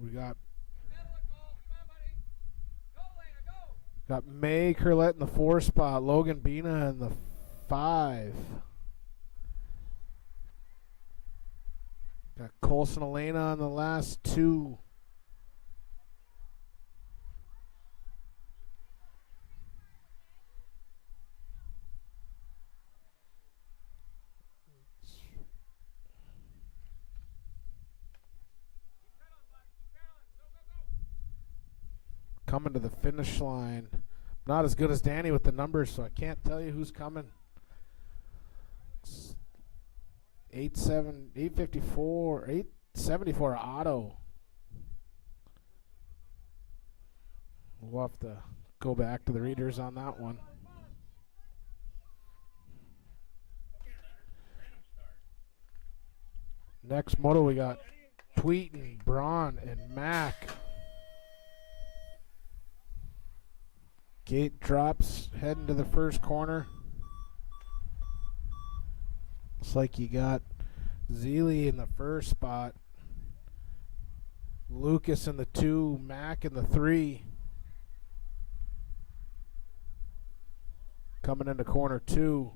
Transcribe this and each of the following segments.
We got May Curlette in the 4 spot, Logan Bina in the 5. Got Colson Elena in the last 2. Coming to the finish line. Not as good as Danny with the numbers, so I can't tell you who's coming. 874 Otto. We'll have to go back to the readers on that one. Next moto we got Tweeten, Braun, and Mac. Gate drops, heading to the first corner. Looks like you got Zeely in the first spot, Lucas in the 2, Mac in the 3. Coming into corner 2.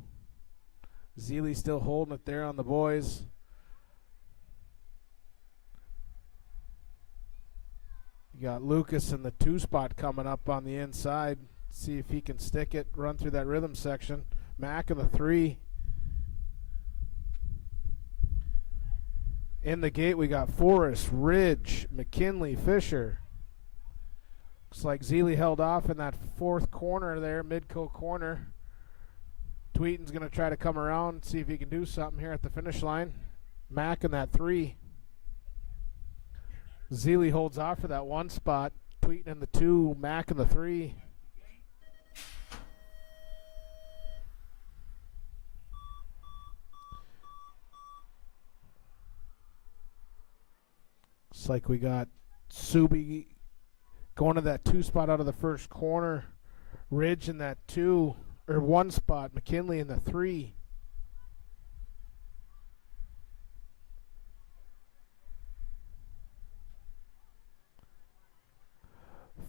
Zeely still holding it there on the boys. You got Lucas in the 2 spot coming up on the inside. See if he can stick it, run through that rhythm section. Mac in the 3. In the gate we got Forrest, Ridge, McKinley, Fisher. Looks like Zeely held off in that 4th corner there, Midco corner. Tweeten's going to try to come around, see if he can do something here at the finish line. Mac in that 3. Zeely holds off for that 1 spot. Tweeten in the 2, Mac in the 3. Looks like we got Subi going to that 2 spot out of the first corner. Ridge in that 2, or 1 spot. McKinley in the 3.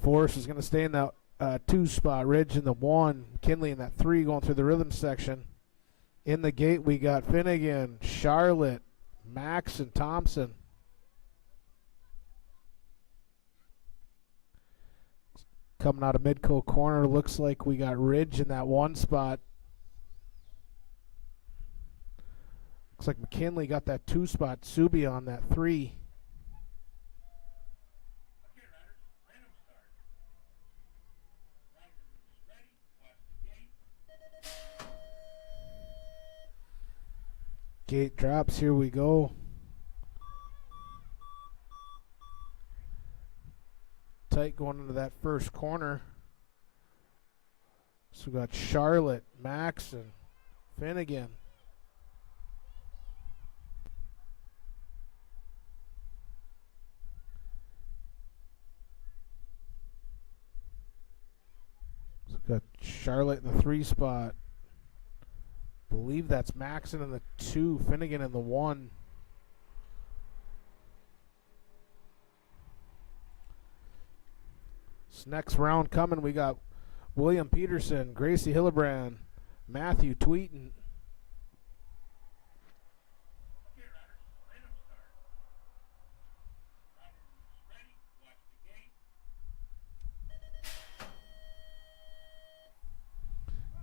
Forrest is going to stay in that 2 spot. Ridge in the 1. McKinley in that 3 going through the rhythm section. In the gate we got Finnegan, Charlotte, Max, and Thompson. Coming out of Midco corner, looks like we got Ridge in that 1 spot. Looks like McKinley got that 2 spot. Subi on that 3. Gate drops, here we go. Tight going into that first corner. So we got Charlotte, Max, and Finnegan. So we got Charlotte in the 3 spot. Believe that's Maxon in the 2, Finnegan in the 1. This next round coming, we got William Peterson, Gracie Hillebrand, Matthew Tweeten.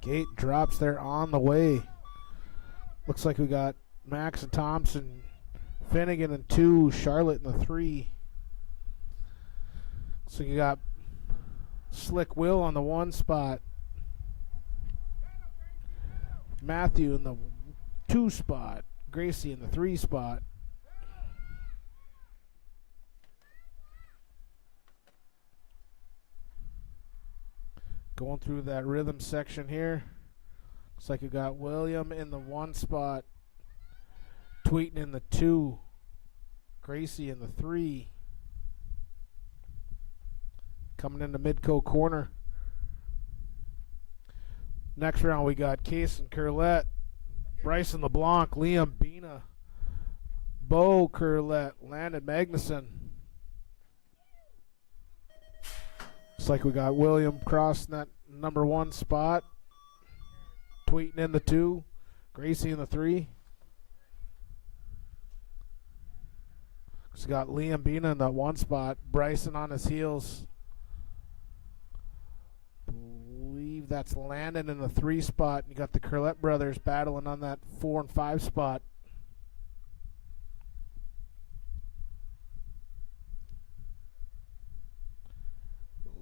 Gate drops there on the way. Looks like we got Max and Thompson, Finnegan in 2, Charlotte in the 3. So you got Slick Will on the 1 spot, Matthew in the 2 spot, Gracie in the 3 spot. Going through that rhythm section here. Looks like you got William in the 1 spot, Tweeten in the 2, Gracie in the 3. Coming into Midco corner. Next round we got Case and Curlette, Bryson LeBlanc, Liam Bina, Bo Curlette, Landon Magnuson. Looks like we got William crossing that number 1 spot. Tweeting in the 2. Gracie in the 3. He's got Liam Bina in that 1 spot. Bryson on his heels. Believe that's Landon in the 3 spot. You got the Curlette brothers battling on that 4 and 5 spot.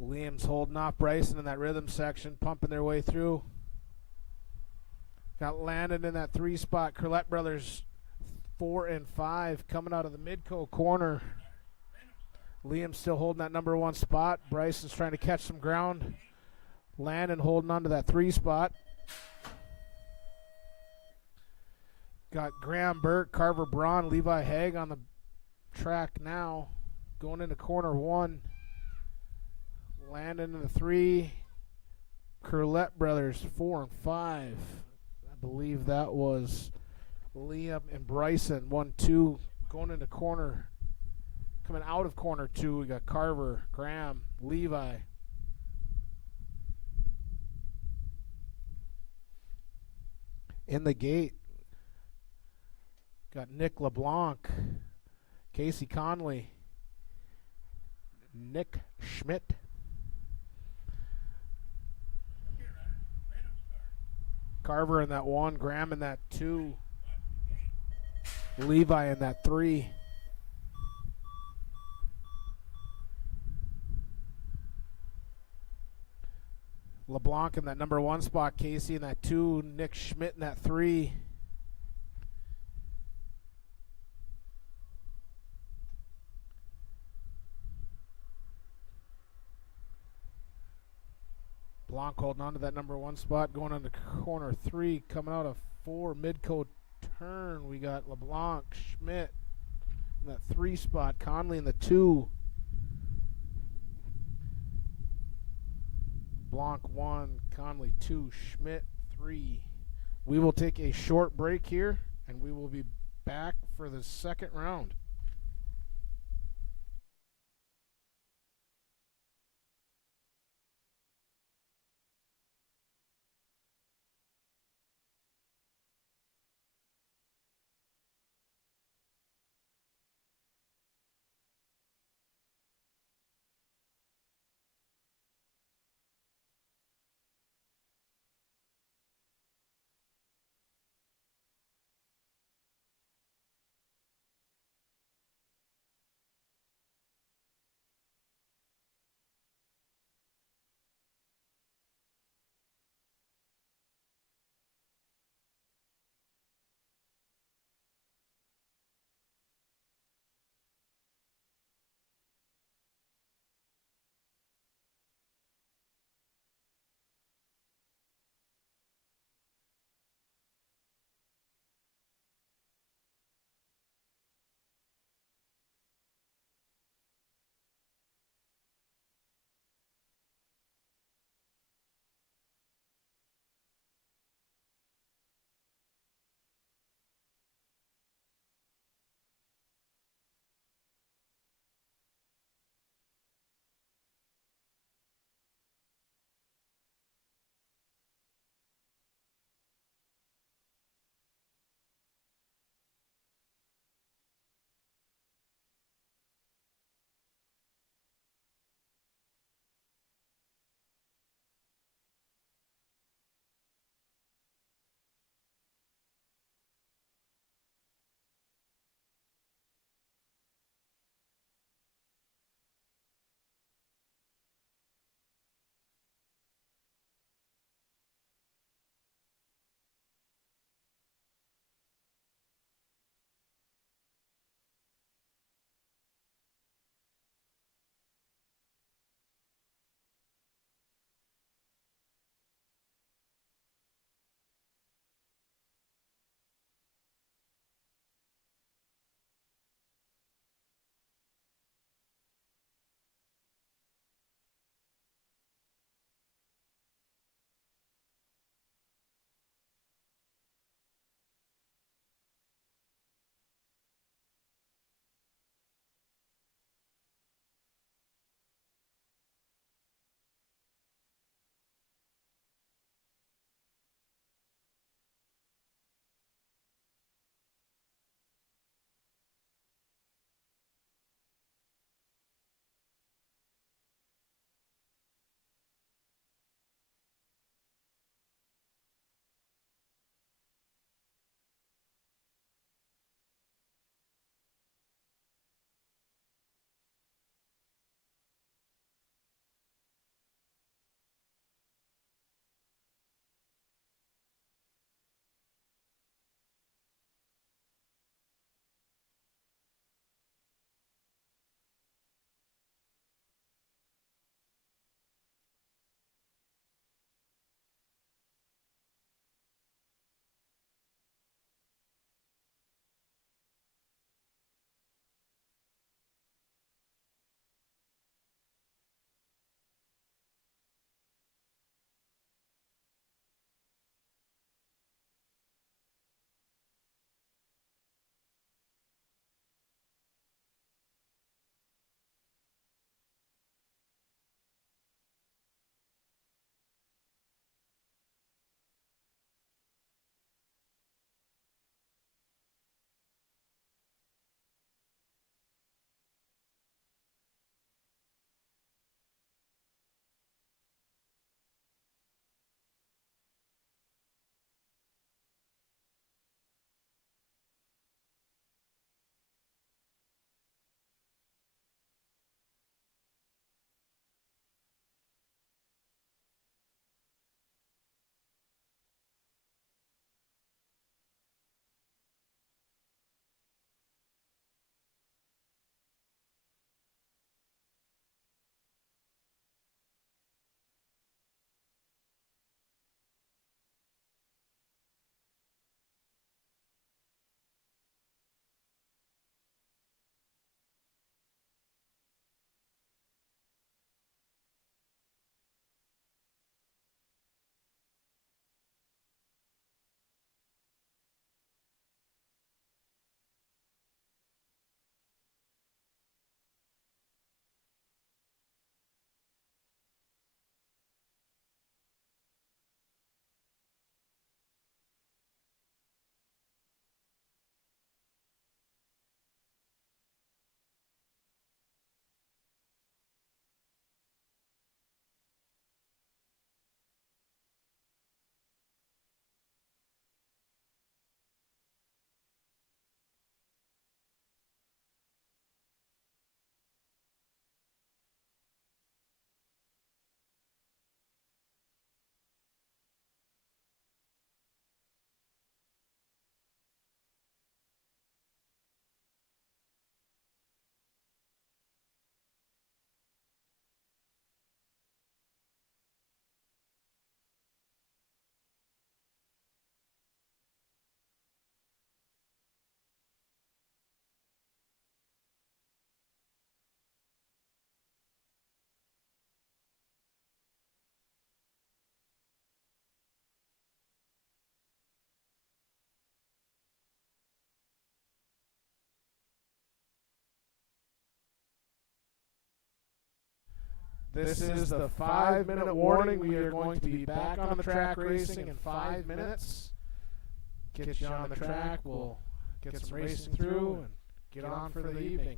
Liam's holding off Bryson in that rhythm section, pumping their way through. Got Landon in that 3 spot. Curlette brothers 4 and 5 coming out of the Midco corner. Liam's still holding that number 1 spot. Bryson's trying to catch some ground. Landon holding on to that 3 spot. Got Graham Burke, Carver Braun, Levi Haig on the track now. Going into corner 1. Landon in the 3. Curlette brothers 4 and 5. I believe that was Liam and Bryson 1-2 going into corner. Coming out of corner 2, we got Carver, Graham, Levi. In the gate, got Nick LeBlanc, Casey Conley, Nick Schmidt. Carver in that 1, Graham in that 2, Levi in that 3. LeBlanc in that number 1 spot, Casey in that 2, Nick Schmidt in that 3. Blanc holding on to that number 1 spot, going into corner 3, coming out of 4, Midco turn. We got LeBlanc, Schmidt in that 3 spot, Conley in the 2. Blanc 1, Conley 2, Schmidt 3. We will take a short break here, and we will be back for the second round. This is the 5-minute warning. We are going to be back on the track racing in 5 minutes. Get you on the track. We'll get some racing through and get on for the evening.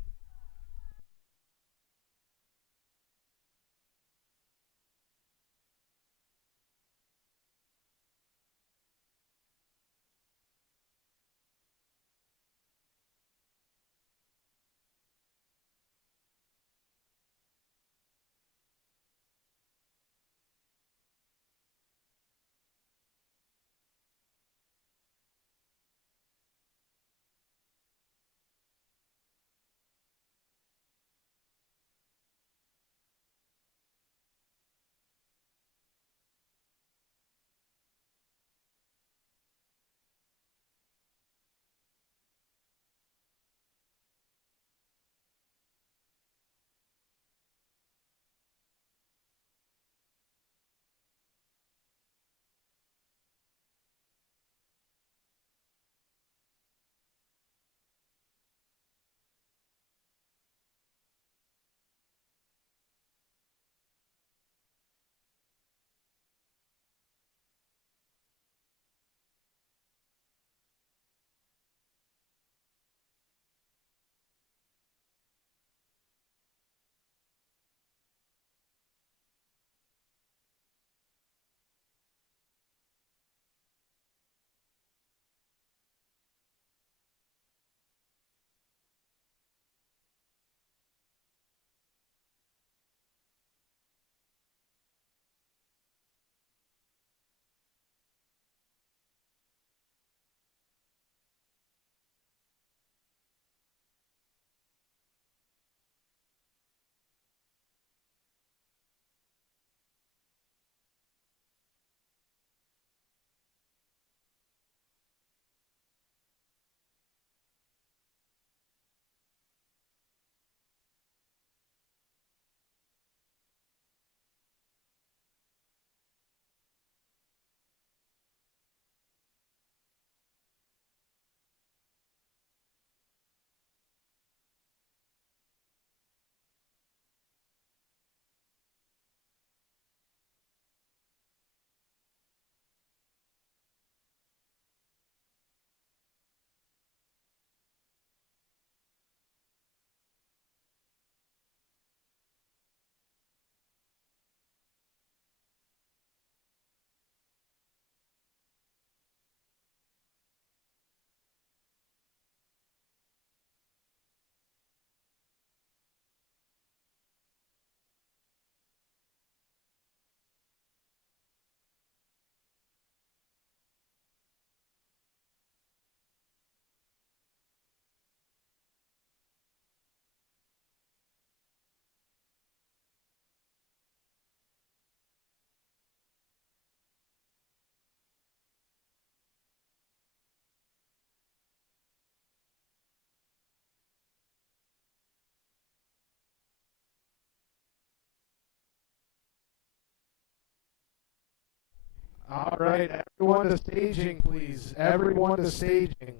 All right, everyone to staging, please. Everyone to staging.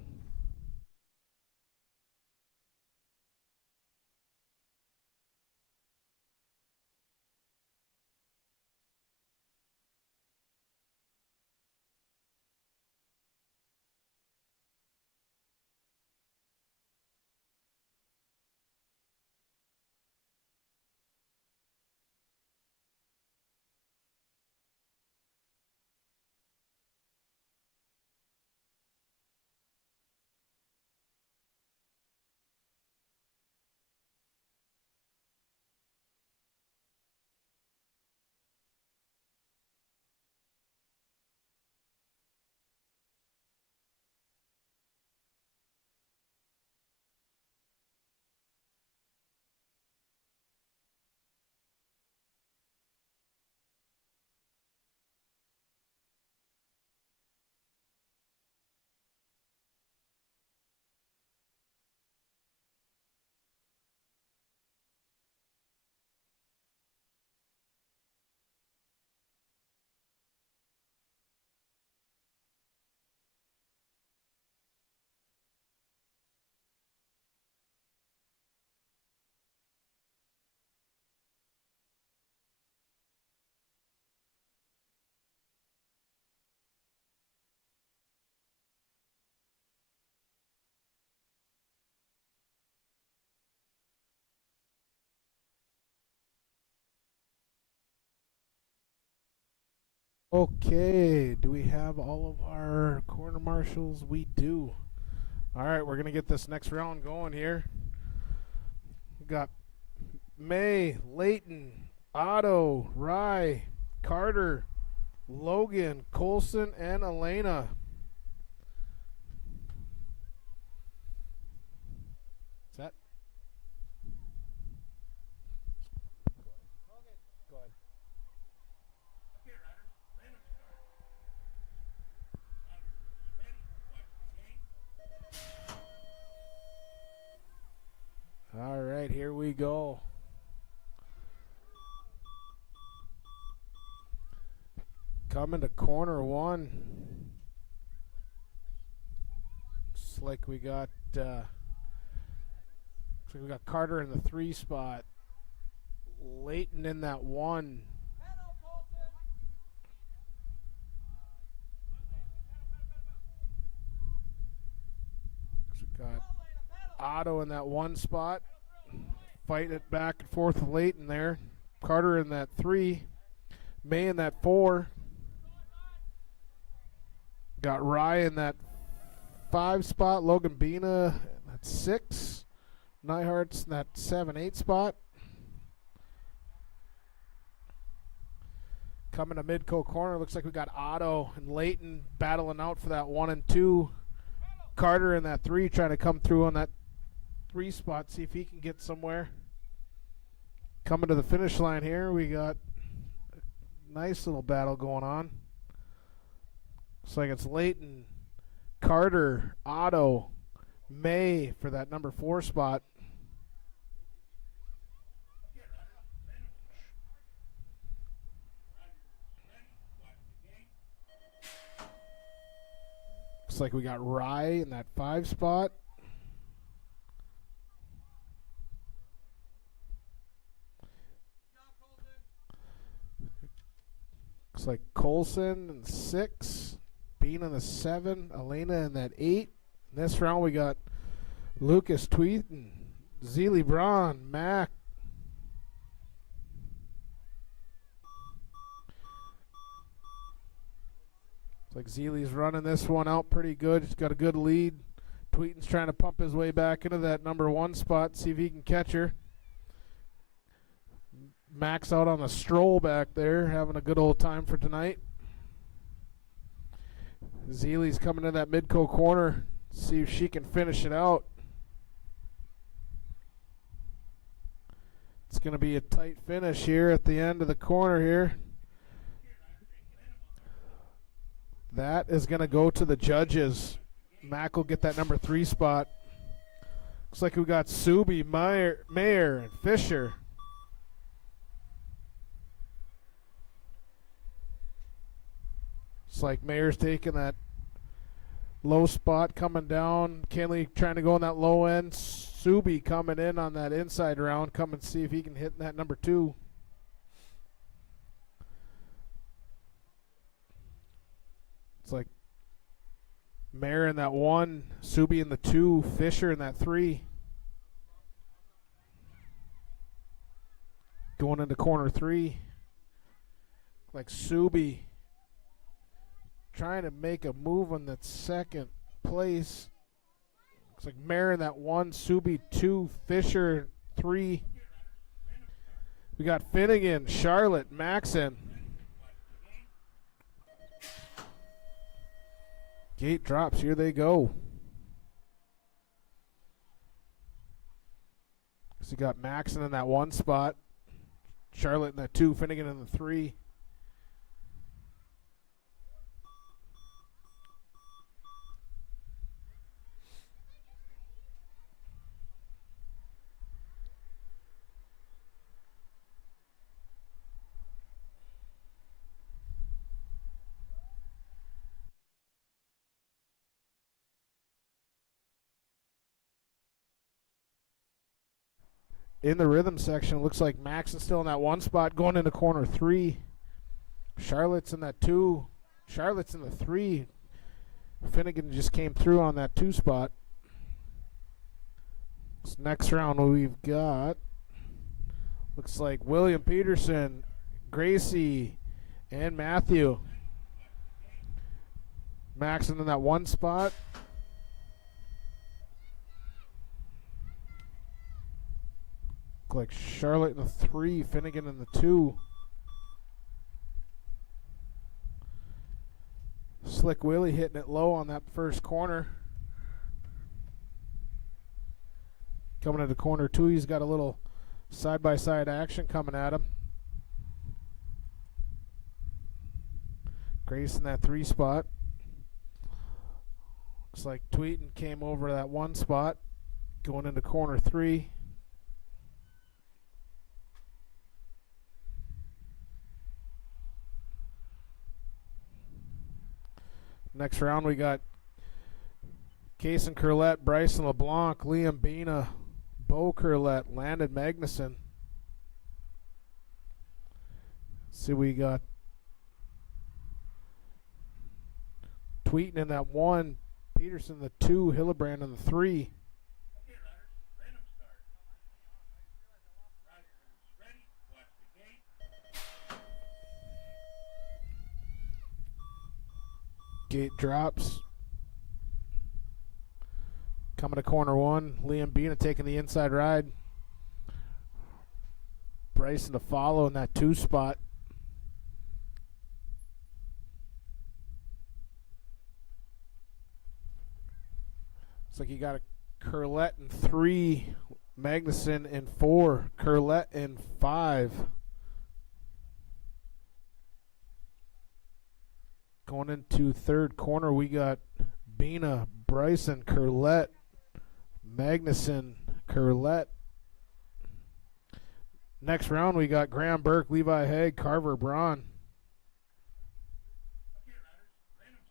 Okay, do we have all of our corner marshals? We do. All right, we're going to get this next round going here. We got May, Layton, Otto, Rye, Carter, Logan, Colson, and Elena. Is that? Go ahead. All right, here we go. Coming to corner one. Looks like we got Carter in the 3 spot. Layton in that 1. We got Otto in that 1 spot. Fighting it back and forth with Layton there. Carter in that 3. May in that 4. Got Rye in that 5 spot. Logan Bina in that 6. Nyhart's in that 7-8 spot. Coming to Midco corner, looks like we got Otto and Layton battling out for that 1 and 2. Carter in that 3 trying to come through on that 3 spot, see if he can get somewhere. Coming to the finish line here, we got a nice little battle going on. Looks like it's Layton, Carter, Otto, May for that number 4 spot. Looks like we got Rye in that 5 spot. Looks like Colson in 6. Bean in the 7. Elena in that 8. In this round we got Lucas Tweeten, Zeely Braun, Mac. Looks like Zeely's running this one out pretty good. He's got a good lead. Tweeten's trying to pump his way back into that number 1 spot, see if he can catch her. Mac's out on the stroll back there, having a good old time for tonight. Zeely's coming to that Midco corner, see if she can finish it out. It's going to be a tight finish here at the end of the corner here. That is going to go to the judges. Mac will get that number 3 spot. Looks like we got Subi, Mayer, and Fisher. It's like Mayer's taking that low spot coming down. Kinley trying to go on that low end. Subi coming in on that inside round. Come and see if he can hit that number 2. It's like Mayer in that 1. Subi in the 2. Fisher in that 3. Going into corner 3. Like Subi trying to make a move on that second place. Looks like Mayer in that 1, Subi 2, Fisher 3. We got Finnegan, Charlotte, Maxon. Gate drops, here they go. So you got Maxon in that 1 spot, Charlotte in that 2, Finnegan in the 3. In the rhythm section, it looks like Maxon's still in that 1 spot, going into corner 3. Charlotte's in that 2. Charlotte's in the 3. Finnegan just came through on that 2 spot. This next round we've got, looks like William Peterson, Gracie, and Matthew. Maxing in that one spot. Look like Charlotte in the 3, Finnegan in the 2. Slick Willie hitting it low on that first corner. Coming into corner 2, he's got a little side-by-side action coming at him. Grace in that 3 spot. Looks like Tweeten came over to that 1 spot, going into corner 3. Next round we got Kason Curlette, Bryson LeBlanc, Liam Bina, Bo Curlette, Landon Magnuson. See, we got Tweeten in that 1, Peterson in the 2, Hillebrand in the 3. Gate drops. Coming to corner 1, Liam Bina taking the inside ride. Bryson to follow in that 2 spot. Looks like you got a Curlette in 3, Magnuson in 4, Curlette in 5. Going into third corner, we got Bina, Bryson, Curlette, Magnuson, Curlette. Next round, we got Graham Burke, Levi Haig, Carver Braun.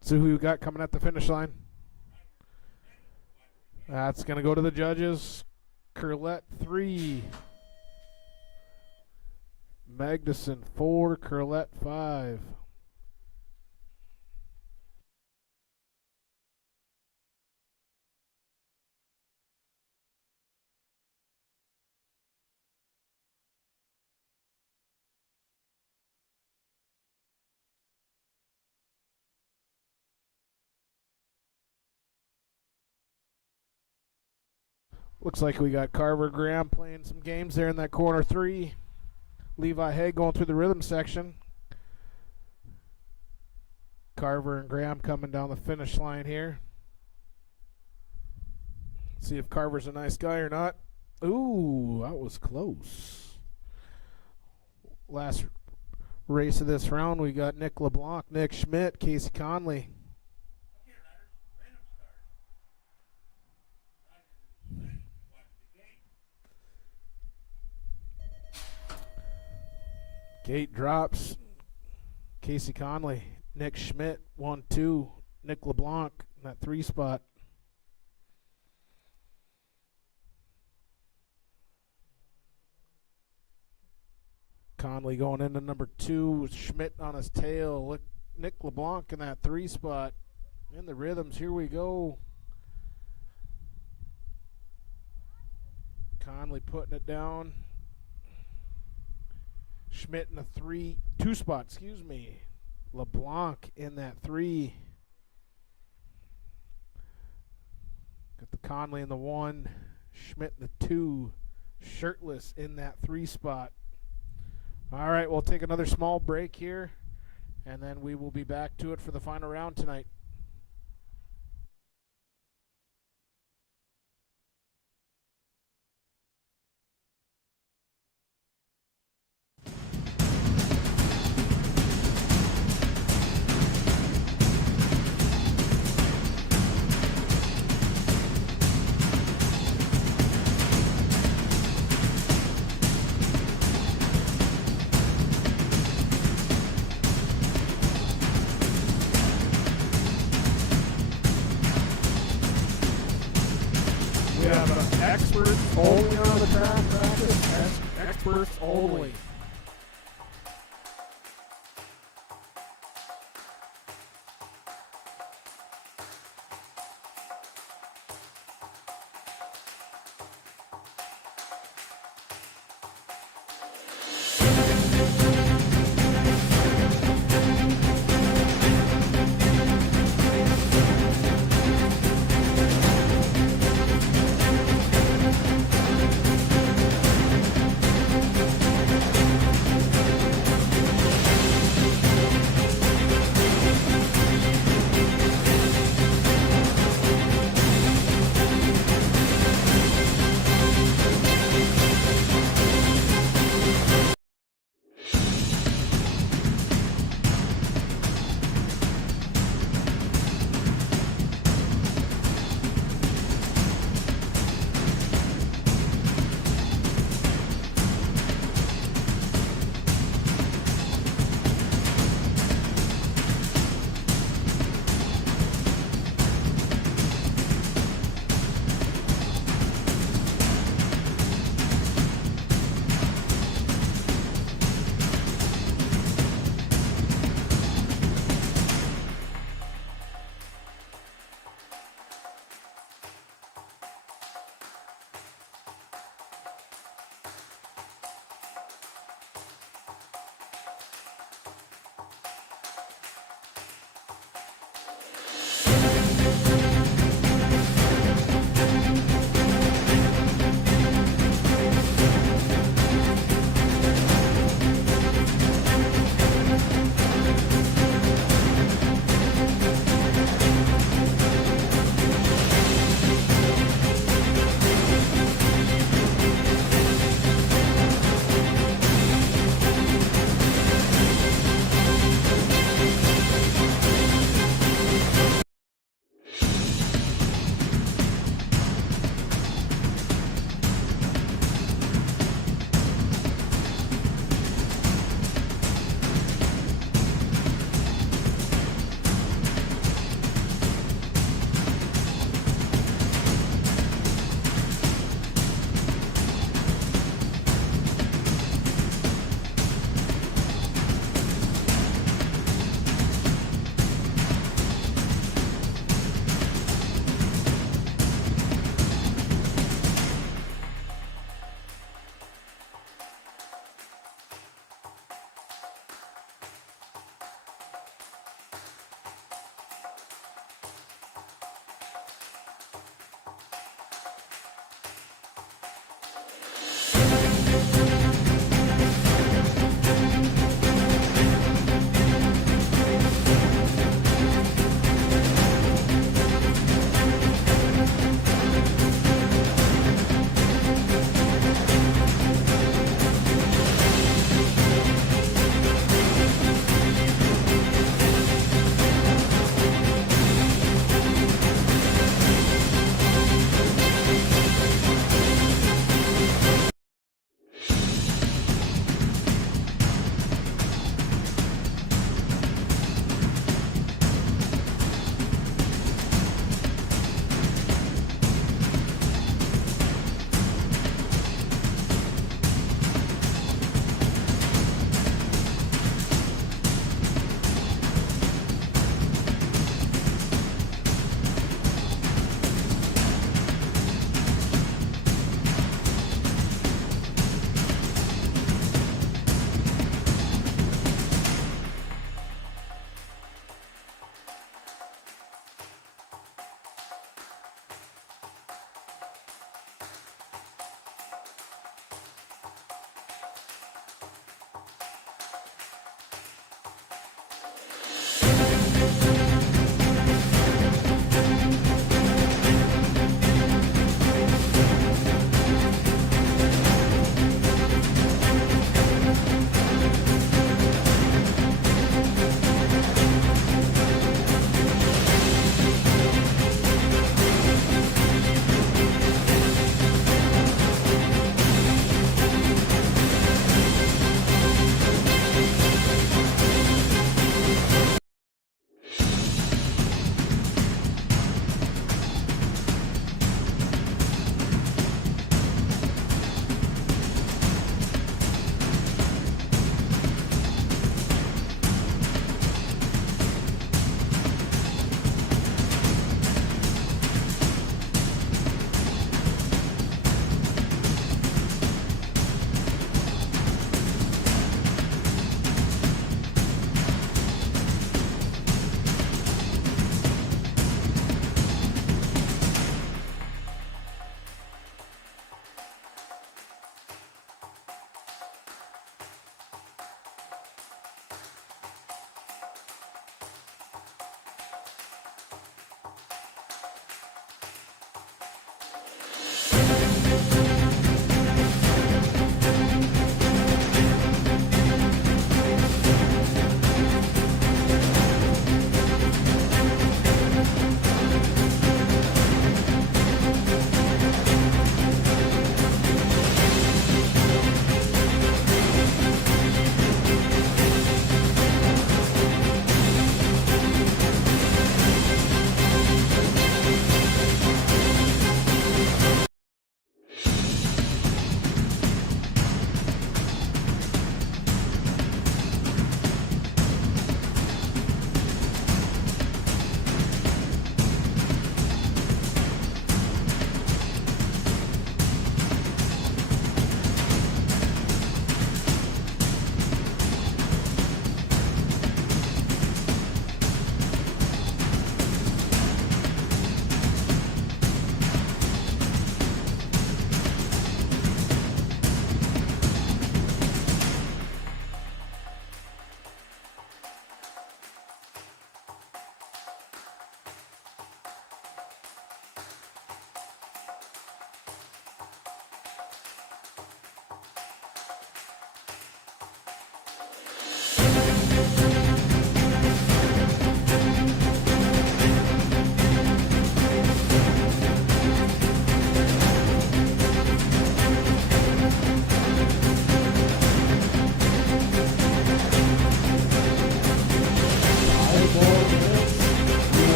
See who we got coming at the finish line. That's going to go to the judges. Curlette 3, Magnuson 4, Curlette 5. Looks like we got Carver Graham playing some games there in that corner 3. Levi Haig going through the rhythm section. Carver and Graham coming down the finish line here. See if Carver's a nice guy or not. Ooh, that was close. Last race of this round, we got Nick LeBlanc, Nick Schmidt, Casey Conley. Gate drops. Casey Conley, Nick Schmidt, 1-2. Nick LeBlanc in that 3 spot. Conley going into number 2 with Schmidt on his tail. Look, Nick LeBlanc in that 3 spot. In the rhythms, here we go. Conley putting it down. Schmidt in the 2 spot, excuse me. LeBlanc in that 3. Got the Conley in the 1. Schmidt in the 2. Shirtless in that 3 spot. All right, we'll take another small break here, and then we will be back to it for the final round tonight. We have experts only on the track practice. Experts only.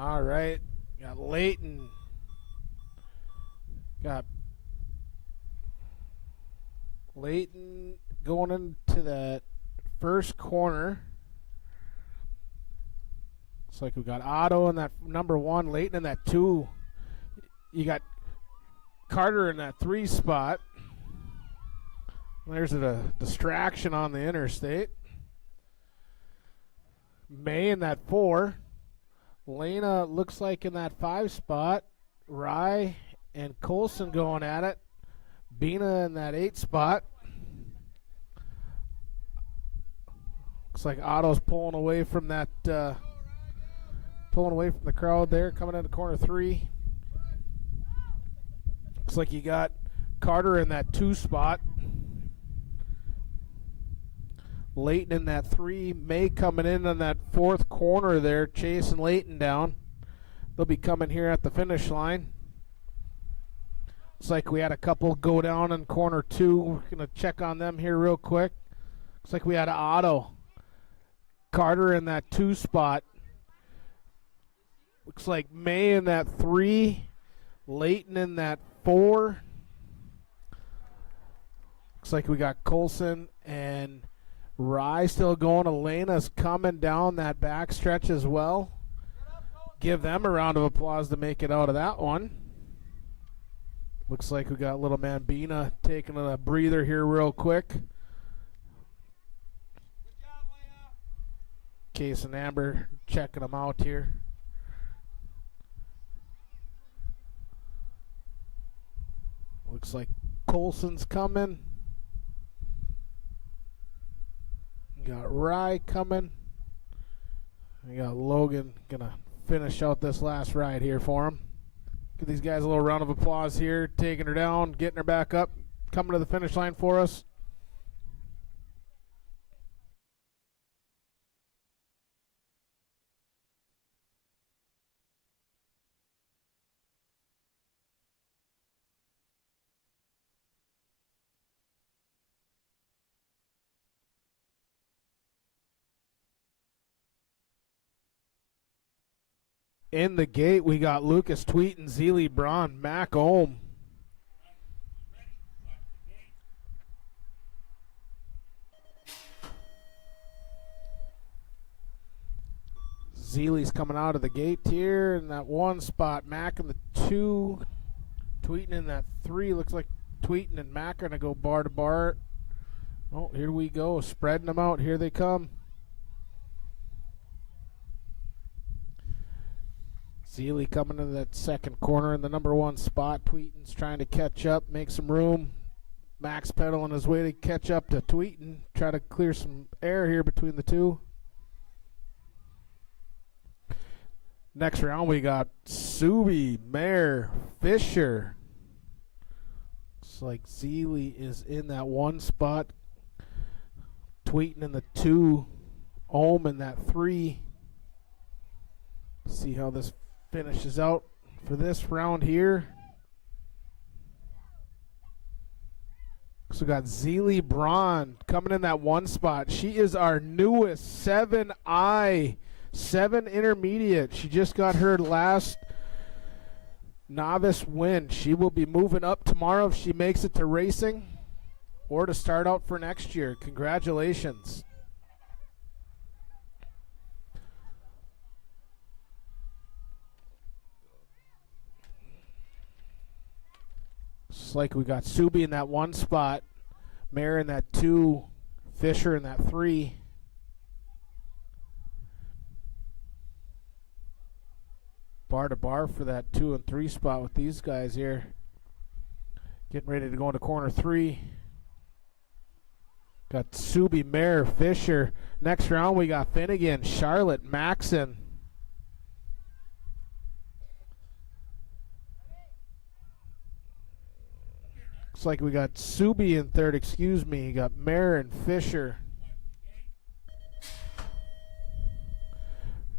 All right. Got Leighton. Got Leighton going into that first corner. Looks like we got Otto in that number 1, Leighton in that 2. You got Carter in that 3 spot. There's a distraction on the interstate. May in that 4. Lena looks like in that 5 spot. Rye and Colson going at it. Bina in that 8 spot. Looks like Otto's pulling away from that, pulling away from the crowd there, coming into corner 3. Looks like you got Carter in that 2 spot. Leighton in that 3. May coming in on that 4th corner there, chasing Leighton down. They'll be coming here at the finish line. Looks like we had a couple go down in corner 2. We're going to check on them here real quick. Looks like we had Otto. Carter in that 2 spot. Looks like May in that 3. Leighton in that 4. Looks like we got Colson and Rye still going. Elena's coming down that back stretch as well. Give them a round of applause to make it out of that one. Looks like we got little man Bina taking a breather here real quick. Case and Amber checking them out here. Looks like Colson's coming. We got Rye coming. We got Logan gonna finish out this last ride here for him. Give these guys a little round of applause here, taking her down, getting her back up, coming to the finish line for us. In the gate, we got Lucas Tweeten, Zeely Braun, Mac Ohm. Zeely's coming out of the gate here in that one spot. Mac in the 2. Tweeten in that 3. Looks like Tweeten and Mac are going to go bar to bar. Oh, here we go. Spreading them out. Here they come. Zeely coming into that second corner in the number 1 spot. Tweeten's trying to catch up, make some room. Max pedaling his way to catch up to Tweeten. Try to clear some air here between the two. Next round we got Subi, Mayer, Fisher. Looks like Zeely is in that 1 spot. Tweeten in the 2. Ohm in that 3. See how this finishes out for this round here. So we got Zeely Braun coming in that 1 spot. She is our newest 7I, 7 intermediate. She just got her last novice win. She will be moving up tomorrow if she makes it to racing or to start out for next year. Congratulations. It's like we got Subi in that 1 spot, Mayer in that 2, Fisher in that 3. Bar to bar for that 2 and 3 spot with these guys here. Getting ready to go into corner 3. Got Subi, Mayer, Fisher. Next round we got Finnegan, Charlotte, Maxon. Looks like we got Subi in 3rd, excuse me. You got Mayer and Fisher.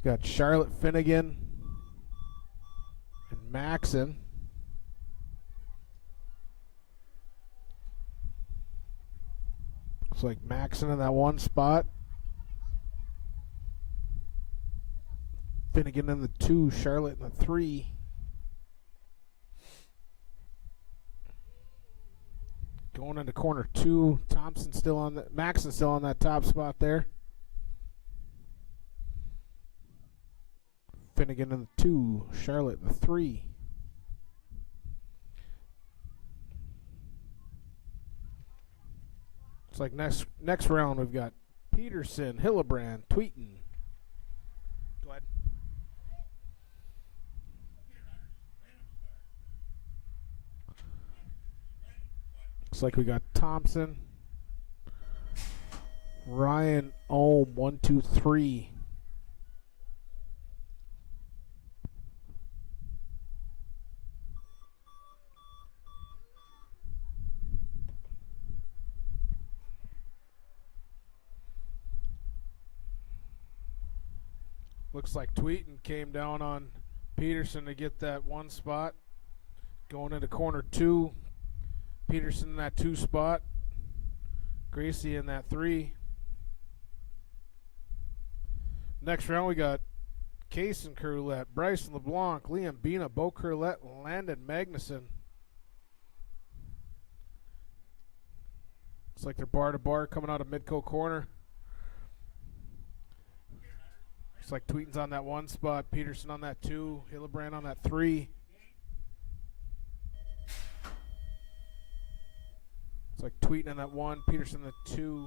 Got Charlotte, Finnegan, and Maxon. Looks like Maxon in that 1 spot. Finnegan in the 2, Charlotte in the 3. Going into corner 2, Thompson still on the, Maxon still on that top spot there. Finnegan in the 2, Charlotte in the 3. It's like next round we've got Peterson, Hillebrand, Tweeten. Go ahead. Looks like we got Thompson, Ryan, Ohm, 1, 2, 3. Looks like Tweeten came down on Peterson to get that 1 spot. Going into corner 2. Peterson in that 2 spot. Gracie in that 3. Next round we got Kaysen Curlette, Bryson LeBlanc, Liam Bina, Bo Curlette, Landon Magnuson. Looks like they're bar to bar coming out of Midco corner. Looks like Tweeten's on that 1 spot, Peterson on that 2, Hillebrand on that 3. It's like Tweeten in that 1, Peterson in the 2,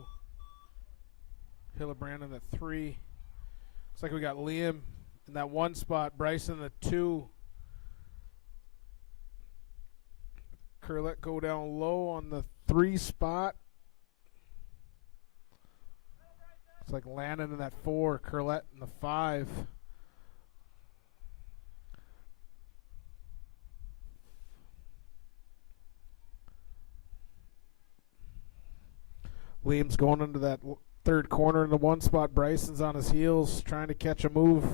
Hillebrand in the 3. Looks like we got Liam in that 1 spot, Bryson in the 2, Curlett go down low on the 3 spot. It's like Landon in that 4, Curlett in the 5. Liam's going into that 3rd corner in the 1 spot. Bryson's on his heels trying to catch a move.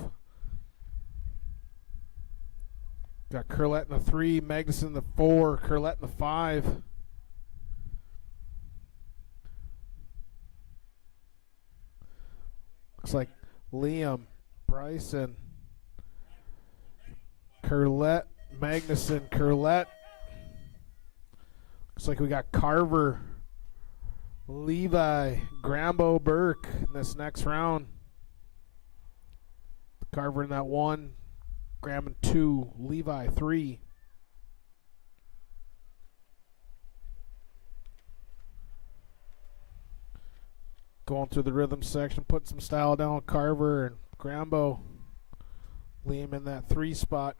Got Curlett in the 3, Magnuson in the 4, Curlett in the 5. Looks like Liam, Bryson, Curlett, Magnuson, Curlett. Looks like we got Carver, Levi, Grambo, Burke in this next round. Carver in that 1, Graham in 2, Levi 3. Going through the rhythm section, putting some style down. Carver and Grambo. Liam in that 3 spot.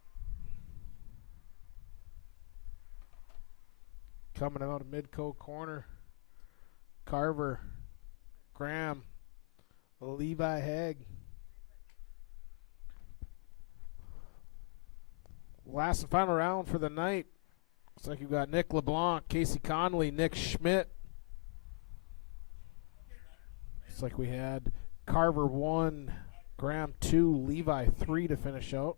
Coming out of Midco corner. Carver, Graham, Levi Haig. Last and final round for the night. Looks like you've got Nick LeBlanc, Casey Conley, Nick Schmidt. Looks like we had Carver 1, Graham 2, Levi 3 to finish out.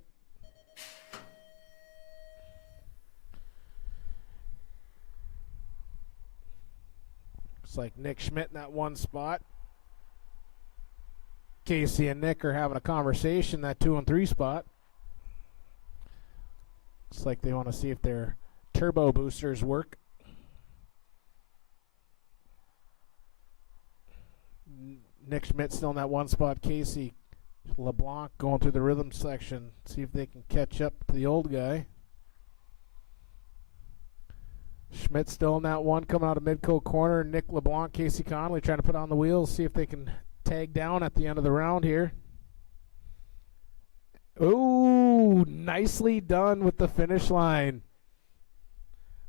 Looks like Nick Schmidt in that 1 spot. Casey and Nick are having a conversation, that 2 and 3 spot. Looks like they want to see if their turbo boosters work. Nick Schmidt still in that 1 spot. Casey LeBlanc going through the rhythm section. See if they can catch up to the old guy. Schmidt still in that 1 coming out of Midco corner. Nick LeBlanc, Casey Conley trying to put on the wheels. See if they can tag down at the end of the round here. Ooh, nicely done with the finish line.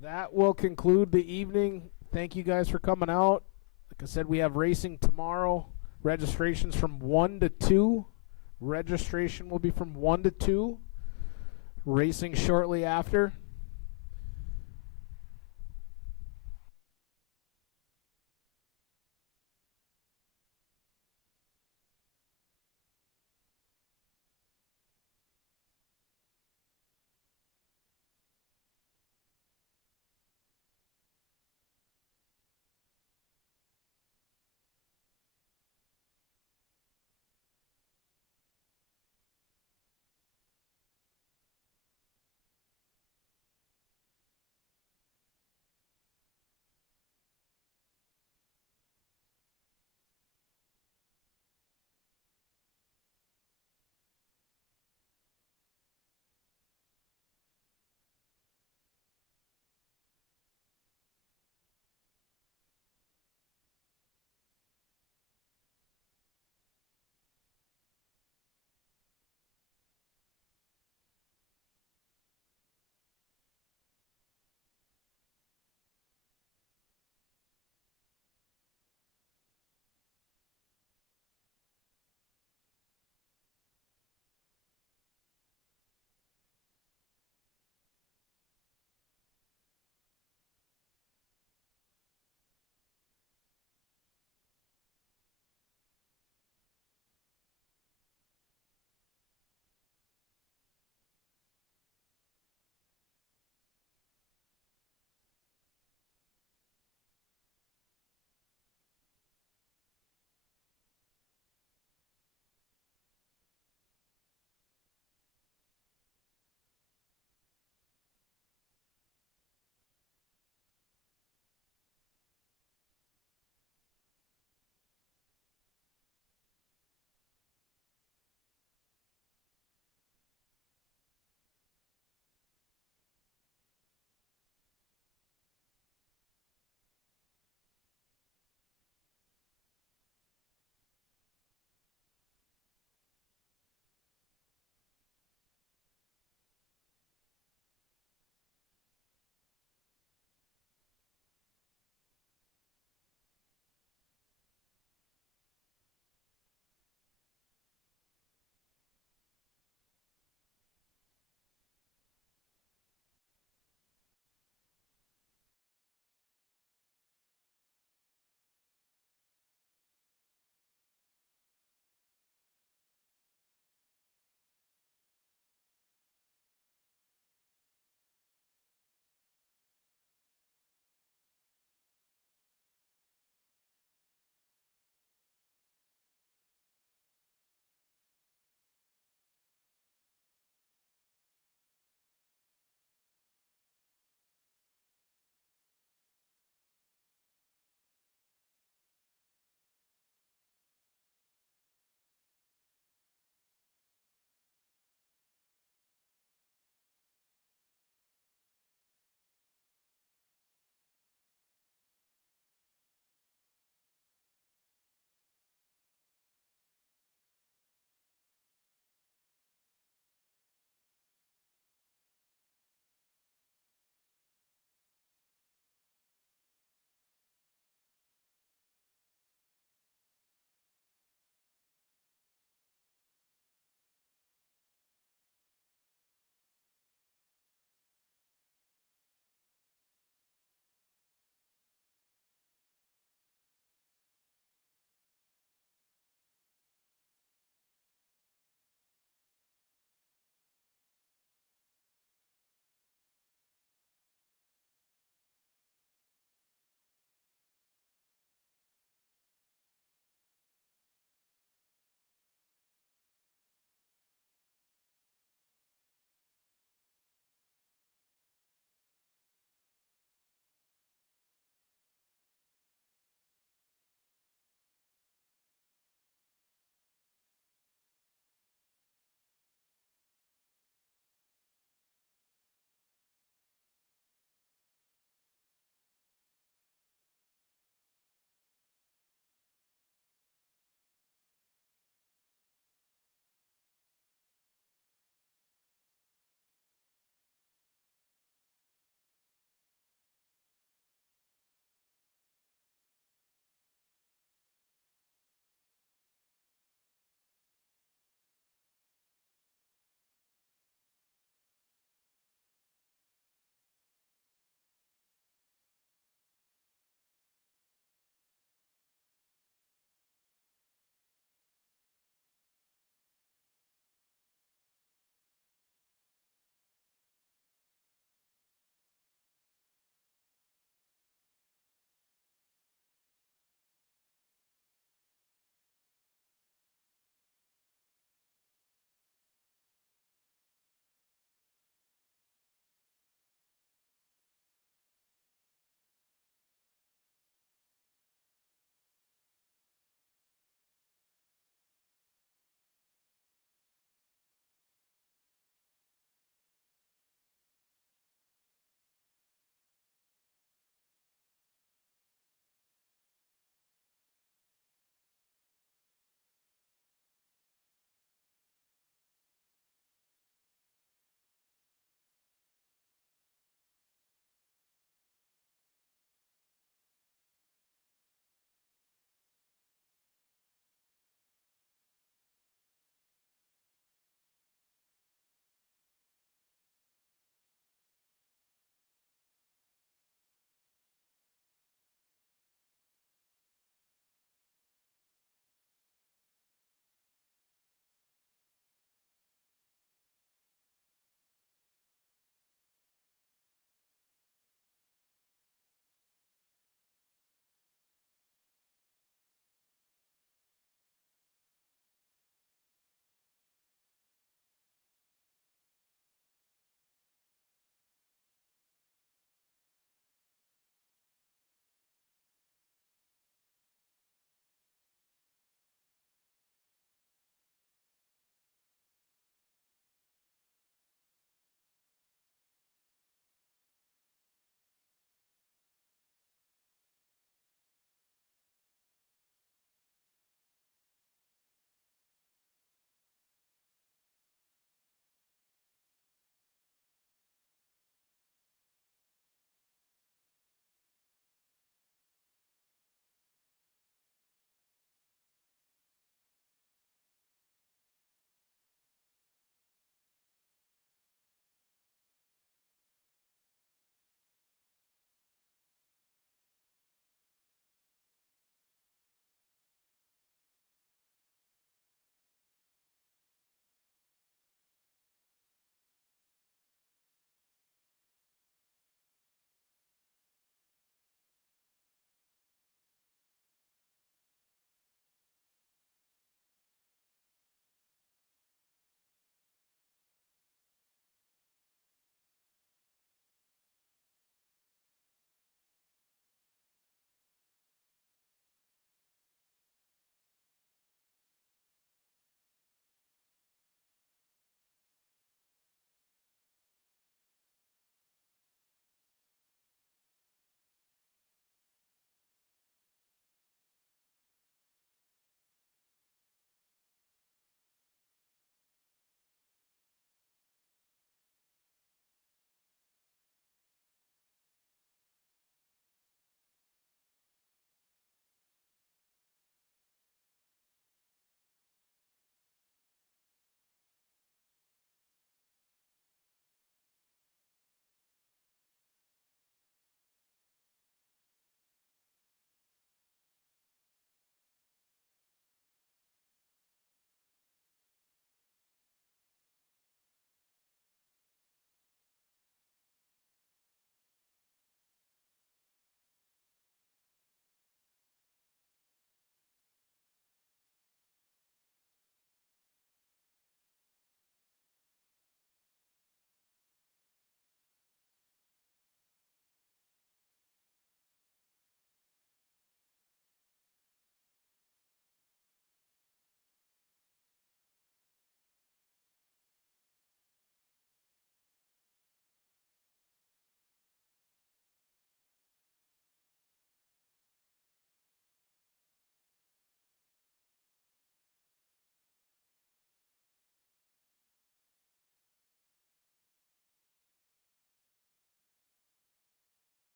That will conclude the evening. Thank you guys for coming out. Like I said, we have racing tomorrow. Registrations from 1 to 2. Registration will be from 1 to 2. Racing shortly after.